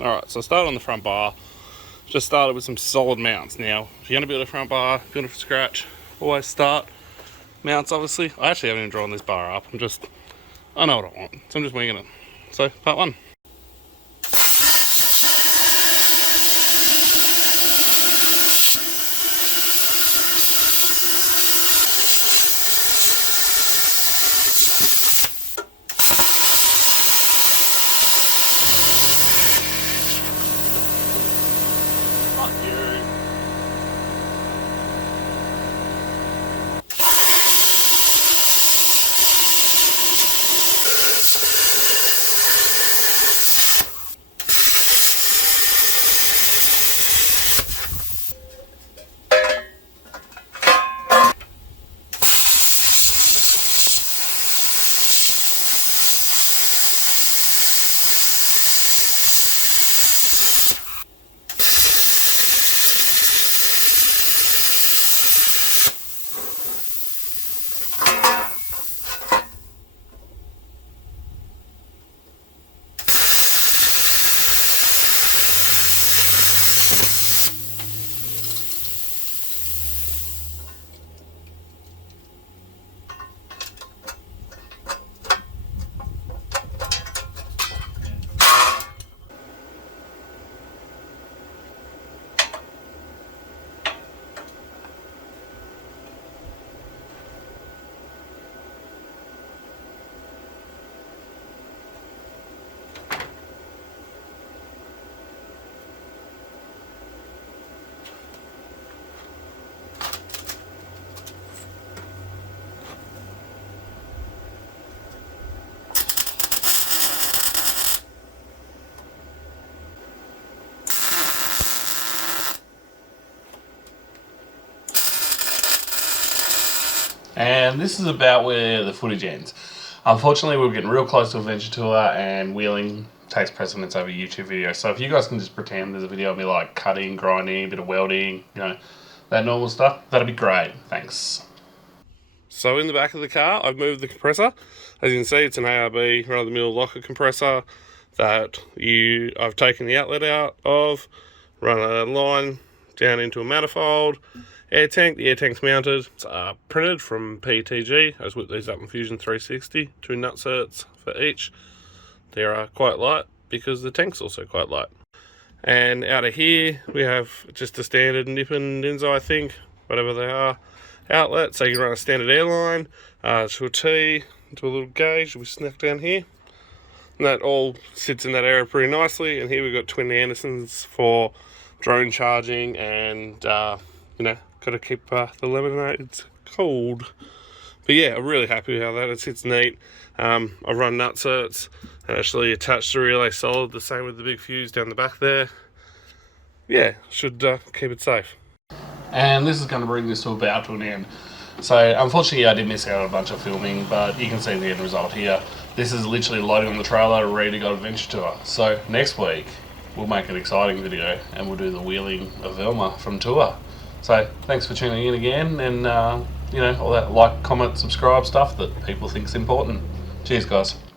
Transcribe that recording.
Alright, so I started on the front bar. Just started with some solid mounts. Now, if you're going to build a front bar, build it from scratch, always start mounts, obviously. I actually haven't even drawn this bar up. I know what I want, so I'm just winging it. So, part one. And this is about where the footage ends. Unfortunately, we're getting real close to Adventure Tour and wheeling takes precedence over YouTube videos. So if you guys can just pretend there's a video of me like cutting, grinding, a bit of welding, you know, that normal stuff, that'd be great. Thanks. So in the back of the car, I've moved the compressor. As you can see, it's an ARB run-of-the-mill locker compressor that I've taken the outlet out of, run a line down into a manifold, air tank. The air tank's mounted. It's printed from PTG. I just whipped these up in Fusion 360, 2 nutserts for each. They're quite light because the tank's also quite light. And out of here, we have just a standard nip and Denso, I think, whatever they are, outlet. So you can run a standard airline to a T, to a little gauge we snuck down here. And that all sits in that area pretty nicely. And here we've got twin Andersons for drone charging and, you know, got to keep the lemonade cold. But yeah, I'm really happy with how that, it sits neat. I've run nutserts and actually attached the relay solid, the same with the big fuse down the back there. Yeah, should keep it safe. And this is going to bring this to an end. So unfortunately I did miss out on a bunch of filming, but you can see the end result here. This is literally loading on the trailer, ready to go Adventure Tour. So next week we'll make an exciting video and we'll do the wheeling of Velma from tour. So thanks for tuning in again, and you know, all that like, comment, subscribe stuff that people think is important. Cheers guys.